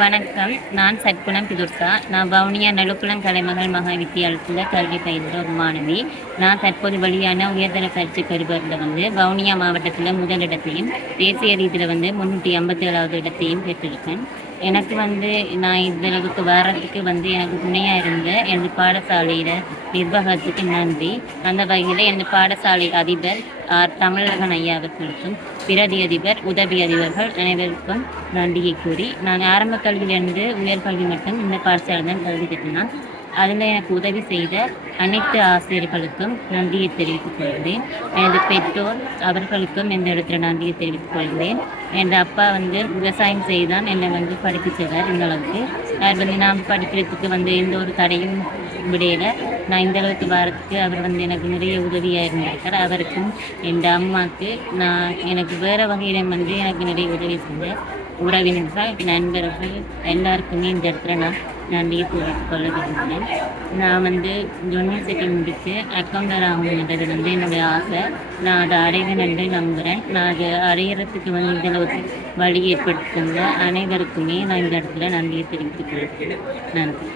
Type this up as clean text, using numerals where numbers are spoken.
வணக்கம். நான் சற்குணம் பிதுர்சா. நான் வவுனியா நடுக்குளம் கலைமகள் மகா வித்தியாலயத்தில் கல்வி பயின்ற ஒரு மாணவி. நான் தற்போது வெளியான உயர்தர பரீட்சை பெறுபவரில் வவுனியா மாவட்டத்தில் முதலிடத்தையும், தேசிய ரீதியில் 357வது இடத்தையும் பெற்றிருக்கேன். எனக்கு நான் இந்தளவுக்கு வர்றதுக்கு எனக்கு துணையாக இருந்த எனது பாடசாலையில் நிர்வாகத்துக்கு நன்றி. அந்த வகையில் எனது பாடசாலை அதிபர் தமிழகன் ஐயா அவர்களுக்கும், பிரதி அதிபர், உதவி அதிபர்கள் அனைவருக்கும் நன்றியை கூறி, நான் ஆரம்ப கல்வியிலிருந்து உயர்கல்வி மட்டும் இந்த பாடசாலை தான் கல்வி கற்றினான். அதில் எனக்கு உதவி செய்த அனைத்து ஆசிரியர்களுக்கும் நன்றியை தெரிவித்துக் கொள்கிறேன். எனது பெற்றோர் அவர்களுக்கும் இந்த இடத்துல நன்றியை தெரிவித்துக் கொள்கிறேன். எனது அப்பா விவசாயம் செய்தான் என்னை படிப்பிச்சார். இந்த அளவுக்கு நான் படிக்கிறதுக்கு எந்த ஒரு தடையும் விடையில நான் இந்த அளவுக்கு வரத்துக்கு அவர் எனக்கு நிறைய உதவியாக இருந்திருக்கார். அவருக்கும் என் அம்மாவுக்கு எனக்கு வேறு வகையில் எனக்கு நிறைய உதவி செஞ்ச உறவினர்கள், நண்பர்கள் எல்லாருக்குமே இந்த இடத்துல நான் நன்றியை தெரிவித்துக் கொள்ள விரும்புகிறேன். நான் யூனிவர்சிட்டி முடித்து அக்கௌண்டர் ஆகணுன்றது என்னுடைய ஆசை. நான் அதை அடைவேன் என்று நம்புகிறேன். நான் அதை அடையிறதுக்கு இந்த அளவுக்கு வழி ஏற்படுத்தின அனைவருக்குமே நான் இந்த இடத்துல நன்றியை தெரிவித்துக் கொள்கிறேன். நன்றி.